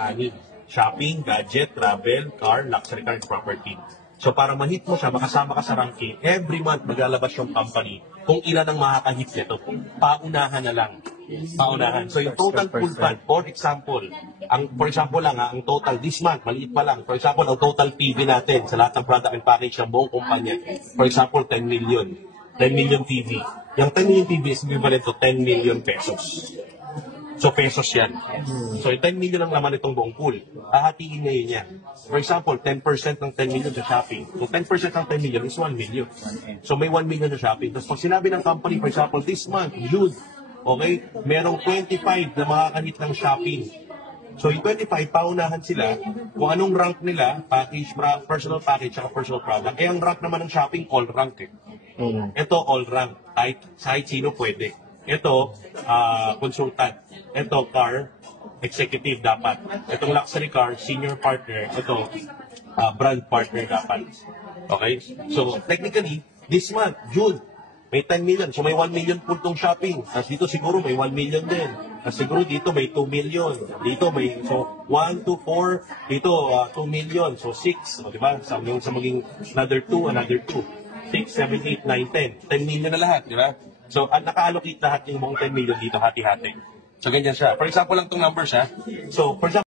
anim. Shopping, gadget, travel, car, luxury car, and property. So para ma-hit mo siya, makasama ka sa ranking, every month maglalabas yung company kung ilan ang makaka-hit nito. Paunahan na lang. Paunahan. So yung total pool fund, for example, ang total this month, maliit pa lang. For example, ang total PV natin sa lahat ng product and package ng buong kumpanya, for example, 10 million. 10 million PV. Yung 10 million PV is equivalent to 10 million pesos. So, pesos yan. So, 10 million ang laman itong buong pool. Hahatiin ngayon yan. For example, 10% ng 10 million sa shopping. So, 10% ng 10 million is 1 million. So, may 1 million sa shopping. Tapos, pag sinabi ng company, for example, this month, June, okay, merong 25 na makakahit ng shopping. So, yung 25, paunahan sila kung anong rank nila, package, personal package, at personal product. Ang rank naman ng shopping, all rank. Ito, all rank. Kahit sino pwede. Ito, consultant. Ito, car, executive dapat. Itong luxury car, senior partner. Ito, brand partner dapat. Okay? So, technically, this month, June, may 10 million. So, may 1 million po itong shopping. Tapos dito siguro may 1 million din. Tapos siguro dito may 2 million. Dito may, so, 1, 2, 4. Dito, 2 million. So, 6. O, diba? So, yung sa maging another 2, another 2. 6, 7, 8, 9, 10. 10 million na lahat, di ba? So, naka-allocate lahat yung buong 10 million dito, hati-hati. So, ganyan siya. For example lang itong numbers, ha? So, for example,